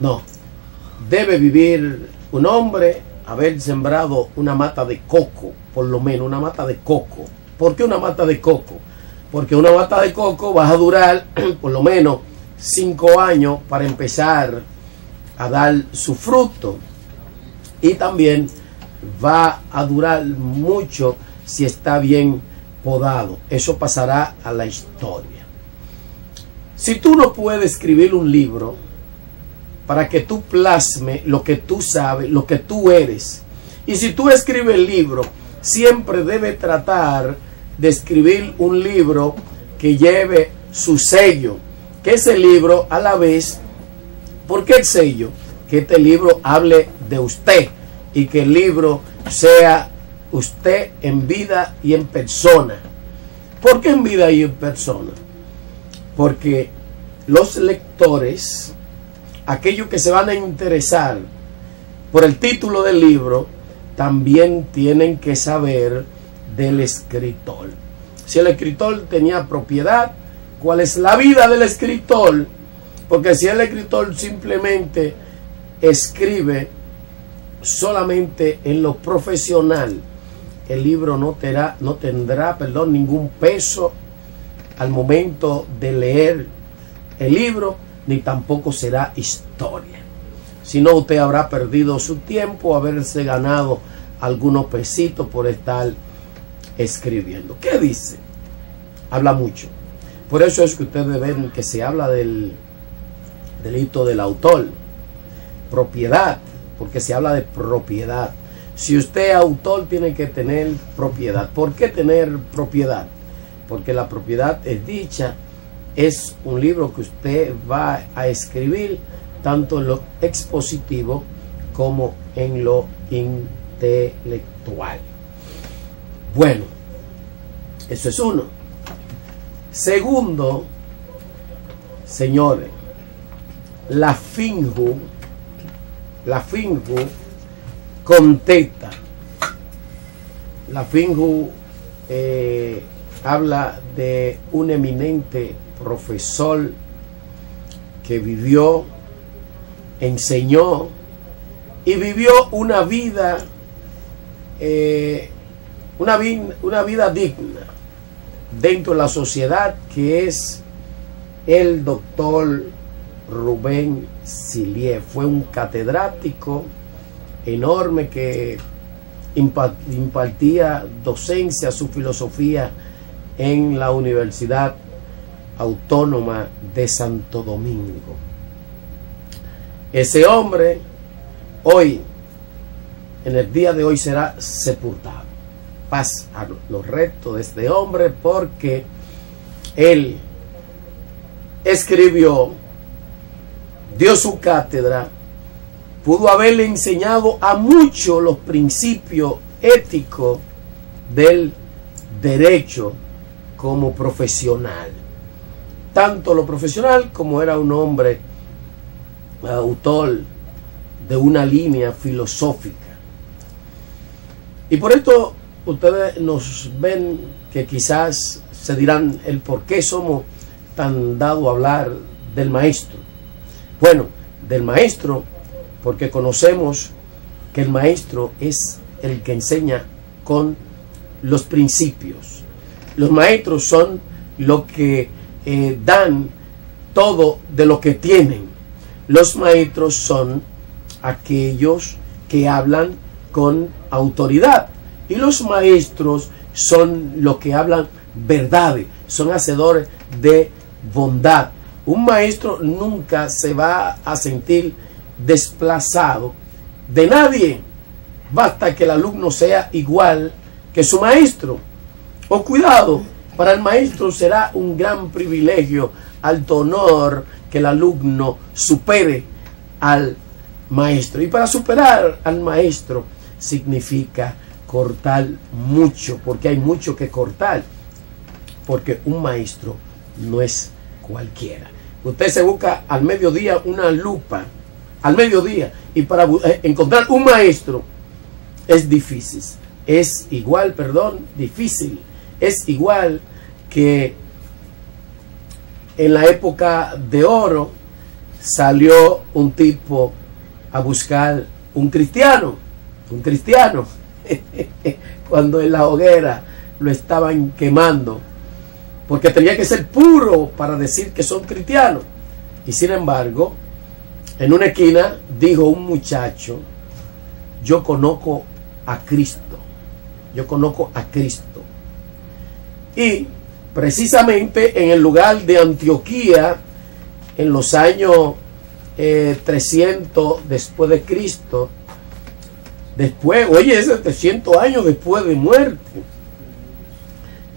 No, debe vivir un hombre, haber sembrado una mata de coco, por lo menos una mata de coco. ¿Por qué una mata de coco? Porque una mata de coco va a durar por lo menos 5 años para empezar a dar su fruto. Y también va a durar mucho si está bien podado. Eso pasará a la historia. Si tú no puedes escribir un libro para que tú plasme lo que tú sabes, lo que tú eres, y si tú escribes el libro, siempre debe tratar de escribir un libro que lleve su sello, que ese libro a la vez, ¿por qué el sello? Que este libro hable de usted y que el libro sea usted en vida y en persona. ¿Por qué en vida y en persona? Porque los lectores, aquellos que se van a interesar por el título del libro, también tienen que saber del escritor. Si el escritor tenía propiedad, ¿cuál es la vida del escritor? Porque si el escritor simplemente escribe solamente en lo profesional, el libro no tendrá ningún peso al momento de leer el libro, ni tampoco será historia. Si no, usted habrá perdido su tiempo, haberse ganado algunos pesitos por estar escribiendo. ¿Qué dice? Habla mucho. Por eso es que ustedes ven que se habla del delito del autor. Propiedad, porque se habla de propiedad. Si usted es autor, tiene que tener propiedad. ¿Por qué tener propiedad? Porque la propiedad es dicha, es un libro que usted va a escribir tanto en lo expositivo como en lo intelectual. Bueno, eso es uno. Segundo, señores, la finju contesta. La finju habla de un eminente profesor que vivió, enseñó y vivió una vida digna dentro de la sociedad, que es el doctor Rubén Silier. Fue un catedrático enorme que impartía docencia, su filosofía en la Universidad Autónoma de Santo Domingo. Ese hombre hoy, en el día de hoy, será sepultado. Paz a los restos de este hombre, porque él escribió, dio su cátedra, pudo haberle enseñado a muchos los principios éticos del derecho como profesional. Tanto lo profesional como era un hombre autor de una línea filosófica. Y por esto ustedes nos ven que quizás se dirán el por qué somos tan dados a hablar del maestro. Bueno, del maestro, porque conocemos que el maestro es el que enseña con los principios. Los maestros son los que dan todo de lo que tienen. Los maestros son aquellos que hablan con autoridad. Y los maestros son los que hablan verdades, son hacedores de bondad. Un maestro nunca se va a sentir desplazado de nadie. Basta que el alumno sea igual que su maestro. O cuidado, para el maestro será un gran privilegio, alto honor, que el alumno supere al maestro. Y para superar al maestro significa cortar mucho, porque hay mucho que cortar, porque un maestro no es cualquiera. Usted se busca al mediodía una lupa, al mediodía, y para encontrar un maestro es difícil. Es igual, difícil. Es igual que en la época de oro, salió un tipo a buscar un cristiano, cuando en la hoguera lo estaban quemando, porque tenía que ser puro para decir que son cristianos. Y sin embargo, en una esquina dijo un muchacho: yo conozco a Cristo, yo conozco a Cristo. Y precisamente en el lugar de Antioquía, en los años 300 después de Cristo, después, oye, es 300 años después de muerte,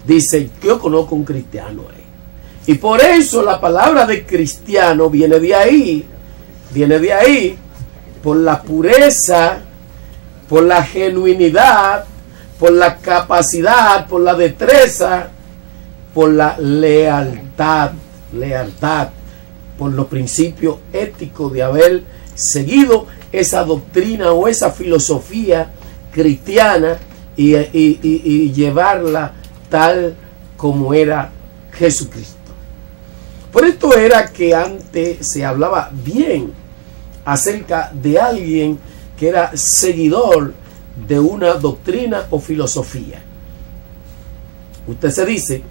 dice: yo conozco un cristiano ahí. Y por eso la palabra de cristiano viene de ahí, por la pureza, por la genuinidad, por la capacidad, por la destreza, por la lealtad, por los principios éticos de haber seguido esa doctrina o esa filosofía cristiana y llevarla tal como era Jesucristo. Por esto era que antes se hablaba bien acerca de alguien que era seguidor de una doctrina o filosofía. Usted se dice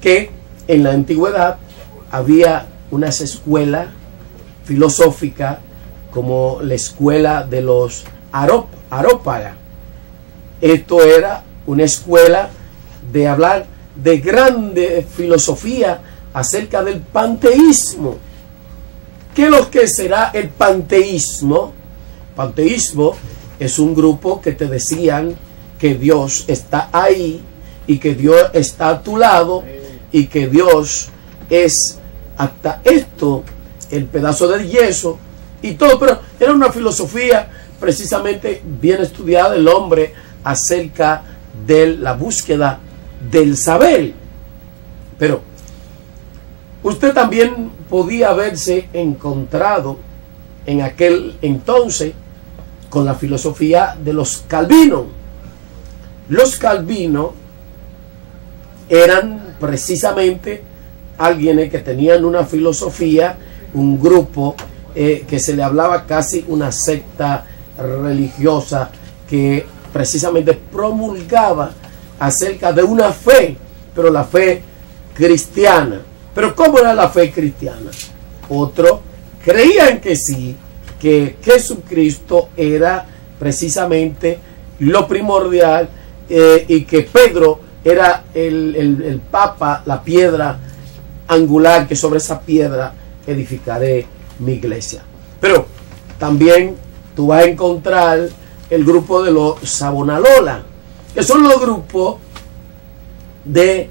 que en la antigüedad había unas escuelas filosóficas como la escuela de los Areópagas. Esto era una escuela de hablar de grande filosofía acerca del panteísmo. ¿Qué es lo que será el panteísmo? Panteísmo es un grupo que te decían que Dios está ahí y que Dios está a tu lado y que Dios es hasta esto, el pedazo de yeso y todo, pero era una filosofía precisamente bien estudiada del hombre acerca de la búsqueda del saber. Pero usted también podía haberse encontrado en aquel entonces con la filosofía de los calvinos. Los calvinos eran precisamente alguien que tenían una filosofía, un grupo que se le hablaba casi una secta religiosa que precisamente promulgaba acerca de una fe, pero la fe cristiana. Pero ¿cómo era la fe cristiana? Otros creían que sí, que Jesucristo era precisamente lo primordial y que Pedro era el Papa, la piedra angular, que sobre esa piedra edificaré mi iglesia. Pero también tú vas a encontrar el grupo de los Savonarola, que son los grupos de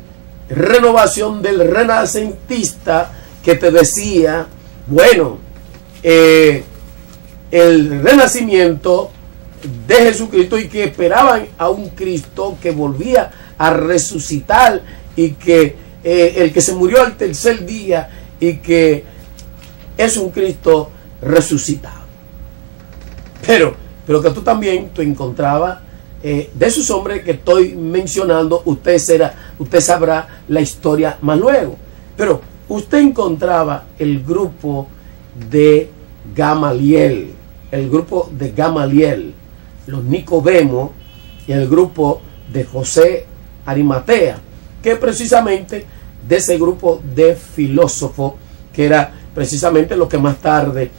renovación del renacentista que te decía, bueno, el renacimiento de Jesucristo y que esperaban a un Cristo que volvía a resucitar y que el que se murió al tercer día y que es un Cristo resucitado. Pero que tú también encontrabas de esos hombres que estoy mencionando, usted sabrá la historia más luego. Pero usted encontraba el grupo de Gamaliel, los Nicodemos y el grupo de José Arimatea, que precisamente de ese grupo de filósofos, que era precisamente lo que más tarde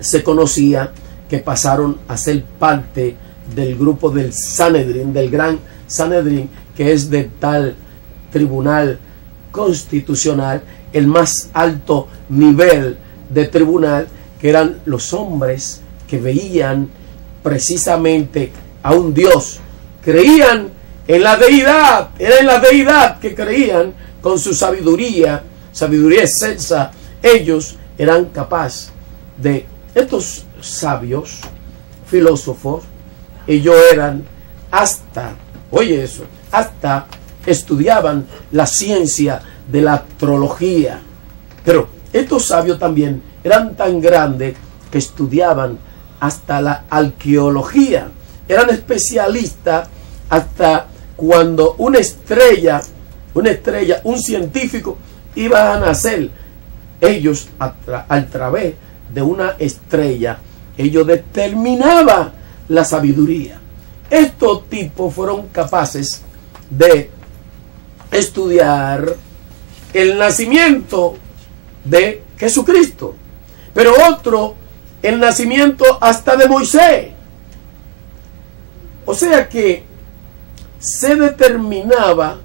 se conocía, que pasaron a ser parte del grupo del Sanedrín, del gran Sanedrín, que es de tal tribunal constitucional, el más alto nivel de tribunal, que eran los hombres que veían precisamente a un Dios, creían en la deidad, era en la deidad que creían con su sabiduría excelsa. Ellos eran capaces de, estos sabios filósofos, ellos eran hasta estudiaban la ciencia de la astrología. Pero estos sabios también eran tan grandes que estudiaban hasta la arqueología. Eran especialistas hasta cuando una estrella, un científico iba a nacer. ellos a través de una estrella, ellos determinaban la sabiduría. Estos tipos fueron capaces de estudiar el nacimiento de Jesucristo, pero otro el nacimiento hasta de Moisés. O sea que se determinaba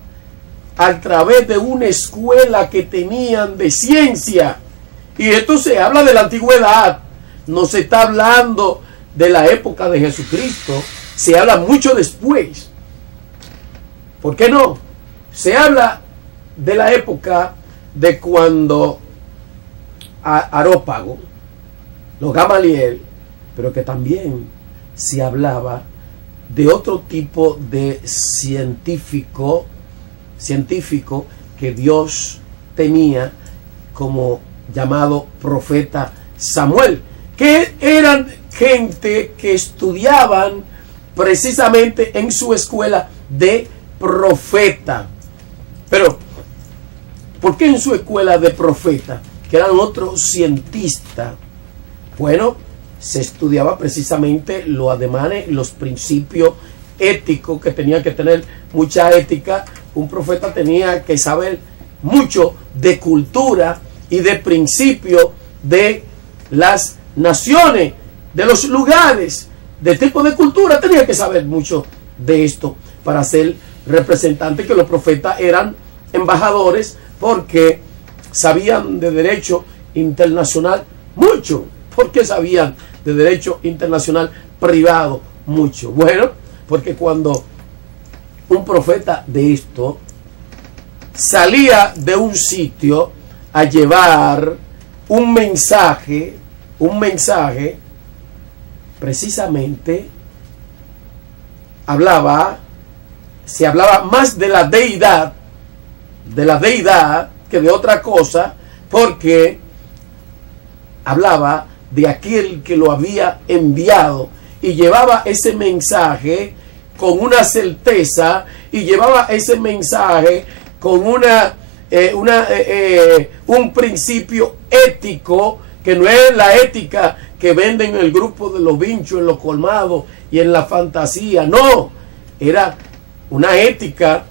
a través de una escuela que tenían de ciencia. Y esto se habla de la antigüedad, no se está hablando de la época de Jesucristo, se habla mucho después. ¿Por qué no? Se habla de la época de cuando Arópago, los Gamaliel, pero que también se hablaba de otro tipo de científico que Dios tenía como llamado profeta Samuel, que eran gente que estudiaban precisamente en su escuela de profeta. Pero, ¿por qué en su escuela de profeta? Que eran otros cientistas. Bueno, se estudiaba precisamente los ademanes, los principios éticos, que tenía que tener mucha ética. Un profeta tenía que saber mucho de cultura y de principios de las naciones, de los lugares, de tipo de cultura. Tenía que saber mucho de esto para ser representante, que los profetas eran embajadores porque sabían de derecho internacional mucho. Porque sabían de derecho internacional privado mucho. Bueno, porque cuando un profeta de esto salía de un sitio a llevar un mensaje, precisamente se hablaba más de la deidad que de otra cosa, porque hablaba de aquel que lo había enviado y llevaba ese mensaje con una certeza, y llevaba ese mensaje con un principio ético, que no es la ética que venden en el grupo de los vinchos, en los colmados y en la fantasía. No, era una ética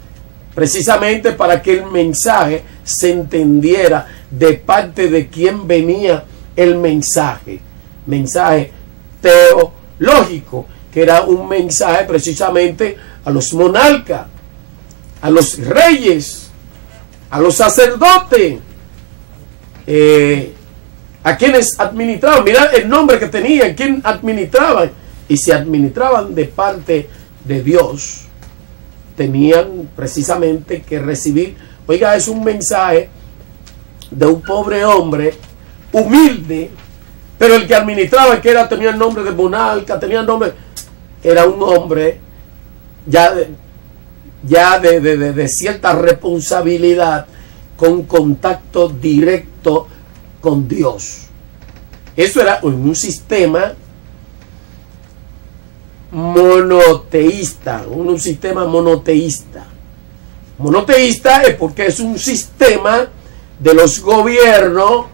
precisamente para que el mensaje se entendiera de parte de quien venía el mensaje teológico, que era un mensaje precisamente a los monarcas, a los reyes, a los sacerdotes, a quienes administraban. Mirad el nombre que tenían, quien administraban, y se administraban de parte de Dios. Tenían precisamente que recibir, oiga, es un mensaje de un pobre hombre humilde, pero el que administraba, que tenía el nombre de monarca, tenía el nombre, era un hombre ya de cierta responsabilidad, con contacto directo con Dios. Eso era un sistema monoteísta, un sistema monoteísta. Monoteísta es porque es un sistema de los gobiernos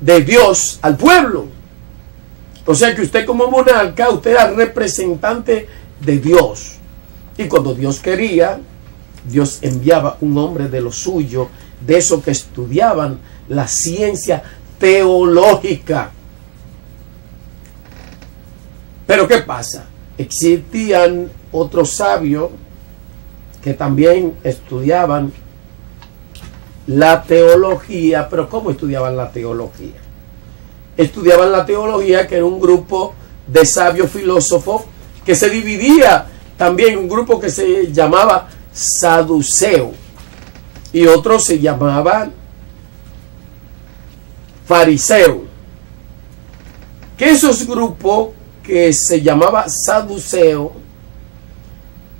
de Dios al pueblo. O sea que usted, como monarca, usted era representante de Dios. Y cuando Dios quería, Dios enviaba un hombre de lo suyo, de esos que estudiaban la ciencia teológica. Pero ¿qué pasa? Existían otros sabios que también estudiaban la teología. Pero ¿cómo estudiaban la teología? Estudiaban la teología, que era un grupo de sabios filósofos que se dividía también en un grupo que se llamaba saduceo, y otros se llamaban fariseo. Que esos grupos que se llamaba saduceo,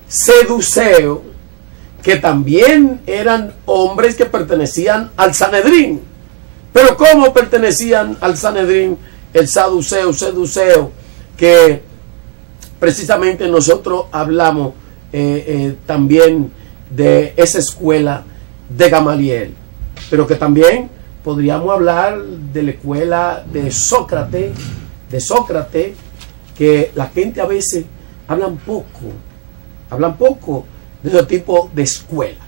seduceo, que también eran hombres que pertenecían al Sanedrín. Pero ¿cómo pertenecían al Sanedrín el saduceo, seduceo? Que precisamente nosotros hablamos también de esa escuela de Gamaliel, pero que también podríamos hablar de la escuela de Sócrates, que la gente a veces hablan poco de ese tipo de escuela.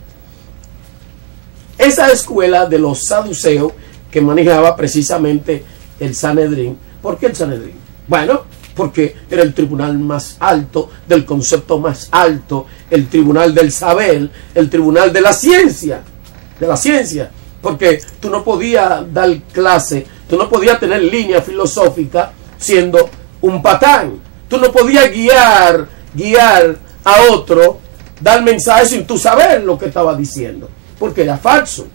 Esa escuela de los saduceos que manejaba precisamente el Sanedrín. ¿Por qué el Sanedrín? Bueno, porque era el tribunal más alto, del concepto más alto, el tribunal del saber, el tribunal de la ciencia, porque tú no podías dar clase, tú no podías tener línea filosófica siendo un patán, tú no podías guiar a otro, dar mensajes sin tú saber lo que estaba diciendo, porque era falso.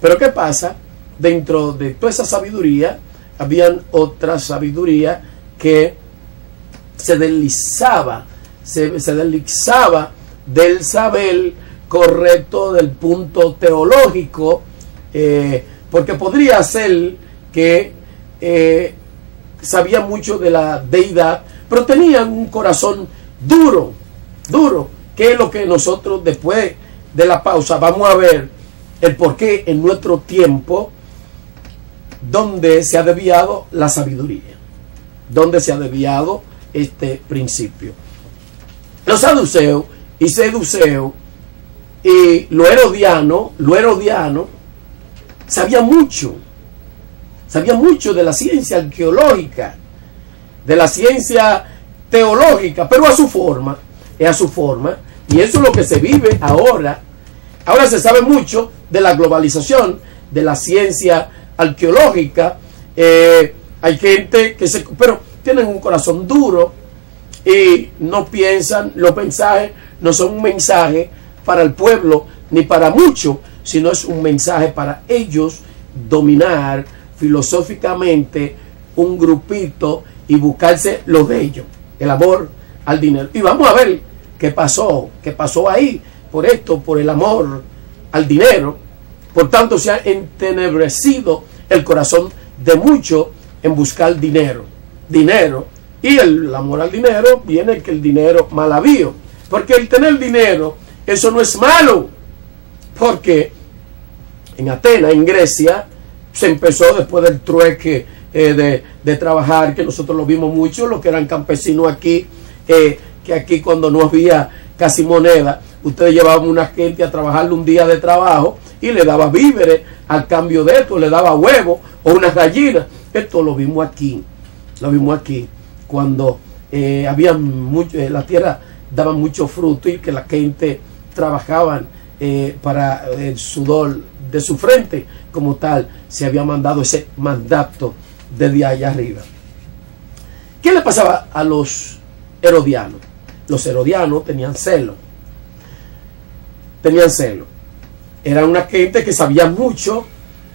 Pero ¿qué pasa? Dentro de toda esa sabiduría, habían otra sabiduría que se deslizaba del saber correcto del punto teológico, porque podría ser que sabía mucho de la deidad, pero tenían un corazón duro, que es lo que nosotros después de la pausa vamos a ver el por qué en nuestro tiempo, donde se ha desviado la sabiduría, donde se ha desviado este principio. Los saduceos y seduceos y lo herodiano sabía mucho de la ciencia arqueológica, de la ciencia teológica, pero a su forma, y eso es lo que se vive ahora. Ahora se sabe mucho de la globalización, de la ciencia arqueológica. Hay gente que pero tienen un corazón duro y no piensan, los mensajes no son un mensaje para el pueblo ni para muchos, sino es un mensaje para ellos dominar filosóficamente un grupito y buscarse lo de ellos, el amor al dinero. Y vamos a ver qué pasó ahí, por esto, por el amor al dinero. Por tanto, se ha entenebrecido el corazón de muchos en buscar dinero. Y el amor al dinero viene que el dinero mal habido. Porque el tener dinero, eso no es malo. Porque en Atenas, en Grecia, se empezó después del trueque de trabajar, que nosotros lo vimos mucho, los que eran campesinos aquí, que aquí cuando no había casi moneda, ustedes llevaban una gente a trabajarle un día de trabajo y le daba víveres al cambio de esto, le daba huevos o unas gallinas. Esto lo vimos aquí, cuando había mucho, la tierra daba mucho fruto y que la gente trabajaban para el sudor de su frente, como tal, se había mandado ese mandato desde allá arriba. ¿Qué le pasaba a los herodianos? Los herodianos tenían celo. Eran una gente que sabía mucho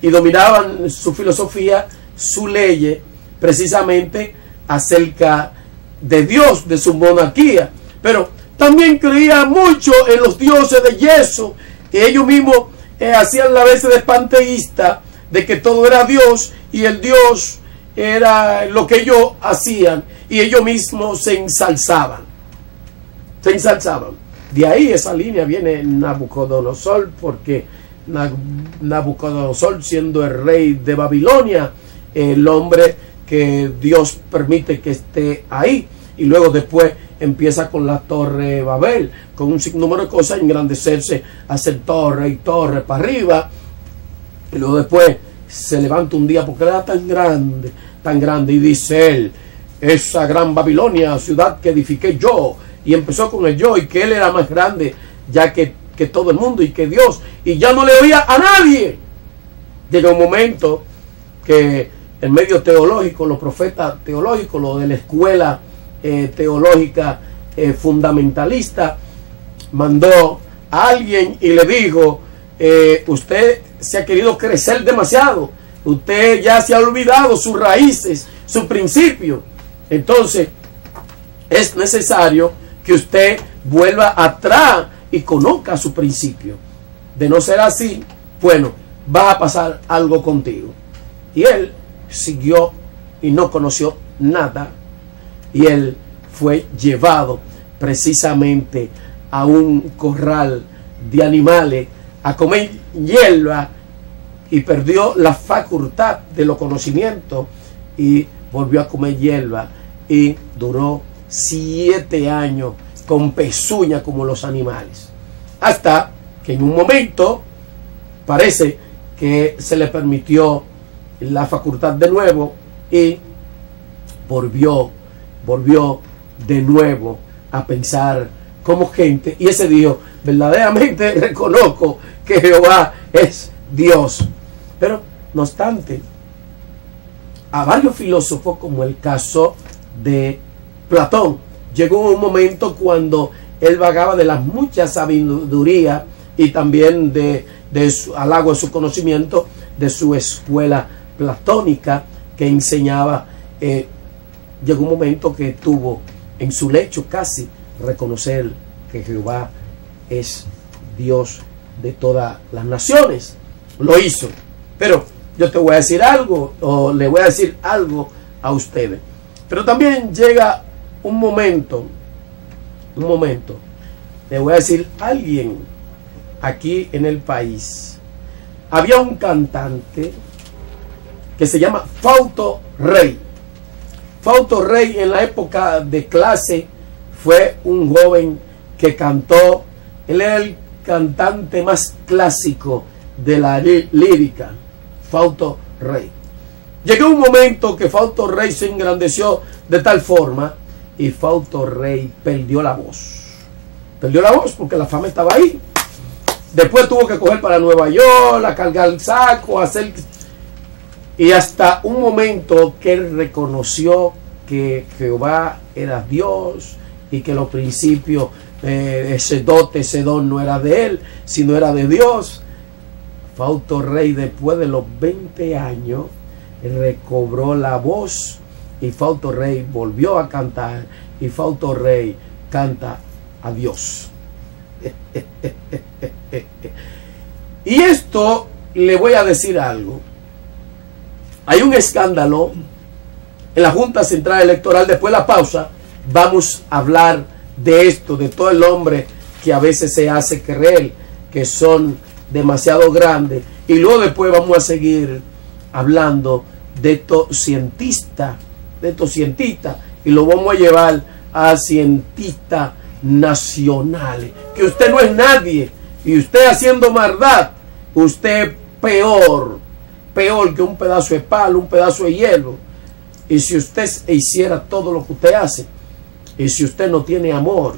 y dominaban su filosofía, su ley, precisamente acerca de Dios, de su monarquía. Pero también creían mucho en los dioses de yeso, que ellos mismos hacían la vez de panteísta, de que todo era Dios y el Dios era lo que ellos hacían, y ellos mismos se ensalzaban. De ahí esa línea viene Nabucodonosor, porque Nabucodonosor, siendo el rey de Babilonia, el hombre que Dios permite que esté ahí, y luego después empieza con la torre Babel, con un sinnúmero de cosas, engrandecerse, hacer torre y torre para arriba, y luego después se levanta un día porque era tan grande, y dice él: esa gran Babilonia, ciudad que edifiqué yo, y empezó con el yo, y que él era más grande ya que todo el mundo, y que Dios, y ya no le oía a nadie. Llega un momento que el medio teológico, los profetas teológicos, lo de la escuela teológica fundamentalista, mandó a alguien y le dijo: usted se ha querido crecer demasiado, usted ya se ha olvidado sus raíces, su principio. Entonces es necesario que usted vuelva atrás y conozca su principio. De no ser así, bueno, va a pasar algo contigo. Y él siguió y no conoció nada, y él fue llevado precisamente a un corral de animales a comer hierba y perdió la facultad de los conocimientos y volvió a comer hierba y duró 7 años con pezuña como los animales. Hasta que en un momento parece que se le permitió la facultad de nuevo y volvió de nuevo a pensar como gente. Y ese dijo, verdaderamente reconozco que Jehová es Dios. Pero no obstante, a varios filósofos, como el caso de Platón, llegó un momento cuando él vagaba de las muchas sabiduría y también al agua de su conocimiento, de su escuela platónica que enseñaba. Llegó un momento que tuvo en su lecho casi reconocer que Jehová es Dios de todas las naciones. Lo hizo. Pero yo te voy a decir algo, o le voy a decir algo a ustedes. Pero también llega un momento, le voy a decir, alguien aquí en el país, había un cantante que se llama Fausto Rey. Fausto Rey, en la época de clase, fue un joven que cantó. Él era el cantante más clásico de la lírica, Fausto Rey. Llegó un momento que Fausto Rey se engrandeció de tal forma y Fausto Rey perdió la voz. Perdió la voz porque la fama estaba ahí. Después tuvo que coger para Nueva York, a cargar el saco, hacer... Y hasta un momento que él reconoció que Jehová era Dios y que los principios, ese don no era de él, sino era de Dios. Fausto Rey, después de los 20 años, recobró la voz y Fausto Rey volvió a cantar y Fausto Rey canta a Dios. Y esto le voy a decir algo. Hay un escándalo en la Junta Central Electoral. Después de la pausa vamos a hablar de esto, de todo el hombre que a veces se hace creer que son demasiado grandes. Y luego después vamos a seguir hablando de estos cientistas, y lo vamos a llevar a cientistas nacionales. Que usted no es nadie y usted haciendo maldad, usted peor que un pedazo de palo, un pedazo de hielo. Y si usted hiciera todo lo que usted hace, y si usted no tiene amor,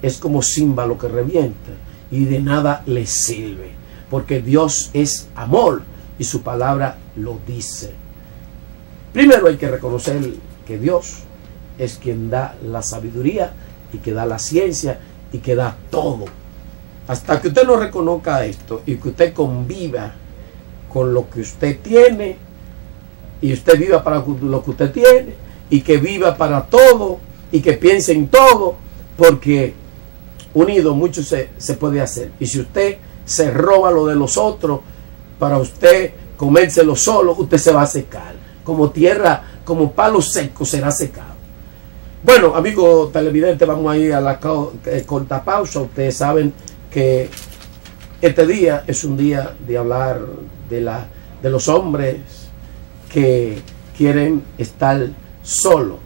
es como címbalo que revienta y de nada le sirve, porque Dios es amor y su palabra lo dice. Primero hay que reconocer que Dios es quien da la sabiduría y que da la ciencia y que da todo. Hasta que usted no reconozca esto y que usted conviva con lo que usted tiene y usted viva para lo que usted tiene y que viva para todo y que piense en todo, porque unido mucho se puede hacer. Y si usted se roba lo de los otros para usted comérselo solo, usted se va a secar como tierra, como palo seco será secado. Bueno, amigos televidentes, vamos a ir a la corta pausa. Ustedes saben que este día es un día de hablar de los hombres que quieren estar solos,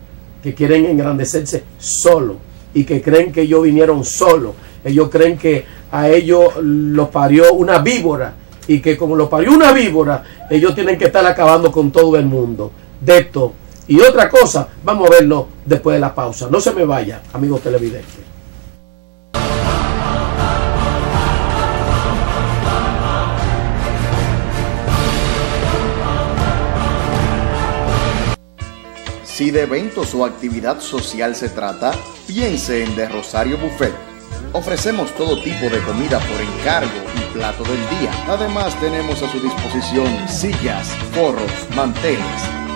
que quieren engrandecerse solos y que creen que ellos vinieron solos. Ellos creen que a ellos los parió una víbora y que como los parió una víbora, ellos tienen que estar acabando con todo el mundo. De esto y otra cosa, vamos a verlo después de la pausa. No se me vaya, amigos televidentes. Si de eventos o actividad social se trata, piense en De Rosario Buffet. Ofrecemos todo tipo de comida por encargo y plato del día. Además, tenemos a su disposición sillas, forros, manteles,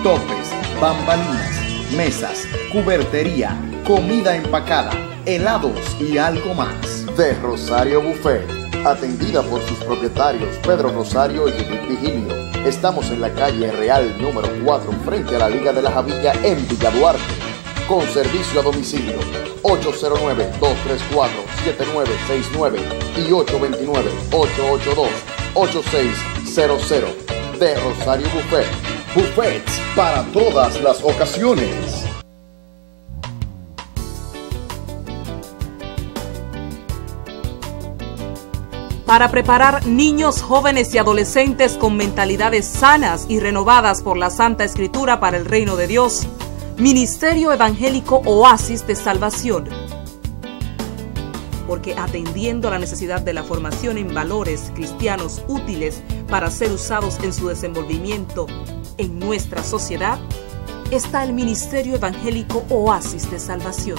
topes, bambalinas, mesas, cubertería, comida empacada, helados y algo más. De Rosario Buffet, atendida por sus propietarios Pedro Rosario y Judith Vigilio. Estamos en la calle Real número 4, frente a la Liga de la Javilla en Villa Duarte, con servicio a domicilio 809-234-7969 y 829-882-8650. de Rosario Buffet. Buffets para todas las ocasiones. Para preparar niños, jóvenes y adolescentes con mentalidades sanas y renovadas por la Santa Escritura para el reino de Dios, Ministerio Evangélico Oasis de Salvación. Porque atendiendo a la necesidad de la formación en valores cristianos útiles para ser usados en su desenvolvimiento en nuestra sociedad, está el Ministerio Evangélico Oasis de Salvación.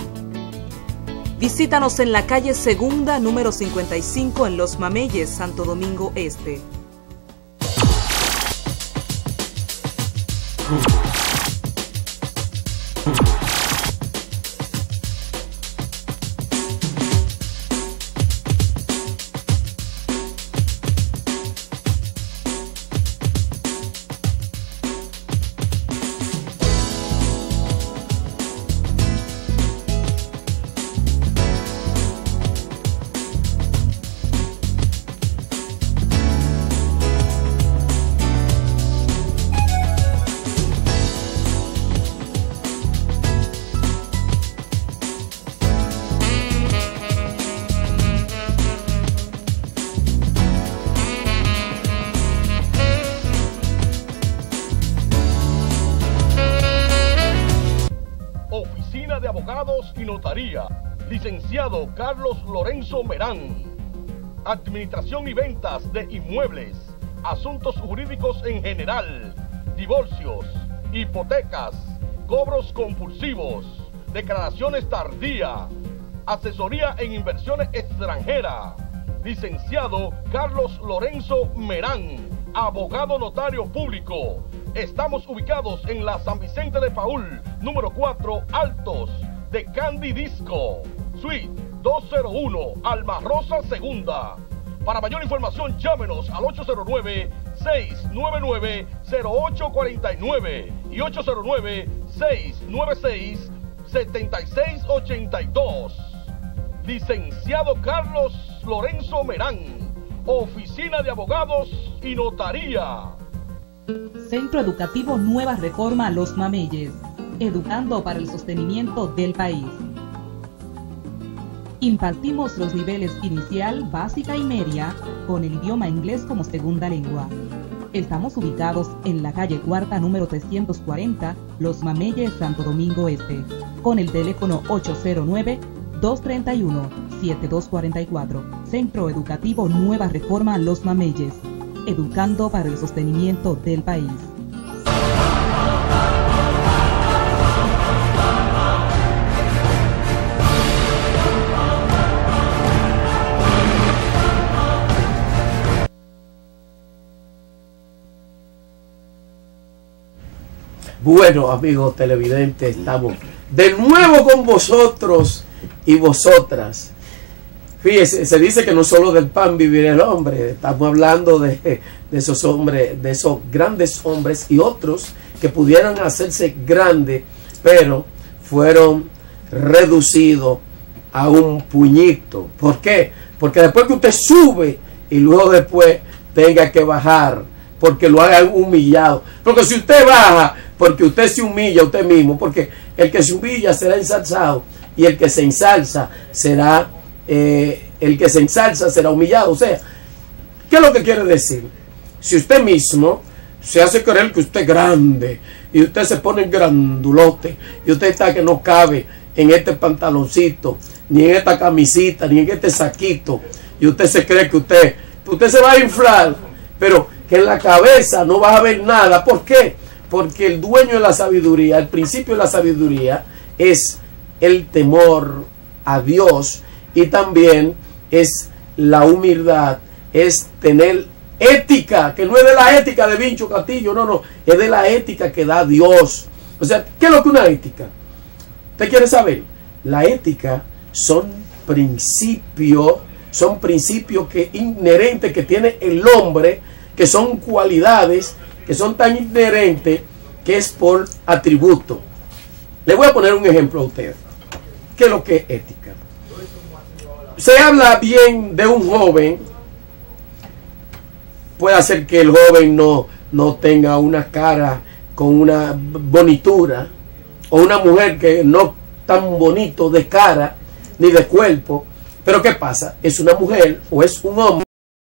Visítanos en la calle Segunda, número 55, en Los Mameyes, Santo Domingo Este. de Abogados y Notaría, licenciado Carlos Lorenzo Merán. Administración y ventas de inmuebles, asuntos jurídicos en general, divorcios, hipotecas, cobros compulsivos, declaraciones tardías, asesoría en inversiones extranjeras. Licenciado Carlos Lorenzo Merán, abogado notario público. Estamos ubicados en la San Vicente de Paúl, número 4, Altos, de Candy Disco, Suite 201, Alma Rosa Segunda. Para mayor información, llámenos al 809-699-0849 y 809-696-7682. Licenciado Carlos Lorenzo Merán, Oficina de Abogados y Notaría. Centro Educativo Nueva Reforma Los Mameyes, educando para el sostenimiento del país. Impartimos los niveles inicial, básica y media con el idioma inglés como segunda lengua. Estamos ubicados en la calle Cuarta número 340, Los Mameyes, Santo Domingo Este, con el teléfono 809-231-7244. Centro Educativo Nueva Reforma Los Mameyes, educando para el sostenimiento del país. Bueno, amigos televidentes, estamos de nuevo con vosotros y vosotras. Fíjese, se dice que no solo del pan vivirá el hombre. Estamos hablando de esos hombres, de esos grandes hombres y otros que pudieran hacerse grandes, pero fueron reducidos a un puñito. ¿Por qué? Porque después que usted sube y luego después tenga que bajar, porque lo hagan humillado. Porque si usted baja, porque usted se humilla a usted mismo, porque el que se humilla será ensalzado y el que se ensalza será humillado. O sea, ¿qué es lo que quiere decir? Si usted mismo se hace creer que usted es grande y usted se pone grandulote y usted está que no cabe en este pantaloncito, ni en esta camisita, ni en este saquito, y usted se cree que usted se va a inflar, pero que en la cabeza no va a haber nada. ¿Por qué? Porque el dueño de la sabiduría, el principio de la sabiduría es el temor a Dios, y también es la humildad, es tener ética, que no es de la ética de Vincho Castillo, no, es de la ética que da Dios. O sea, ¿qué es lo que una ética? ¿Usted quiere saber? La ética son principios que inherentes que tiene el hombre, que son cualidades que son tan inherentes que es por atributo. Le voy a poner un ejemplo a usted. ¿Qué es lo que es ética? Se habla bien de un joven puede hacer que el joven no tenga una cara con una bonitura, o una mujer que no tan bonito de cara ni de cuerpo. Pero ¿qué pasa? Es una mujer o es un hombre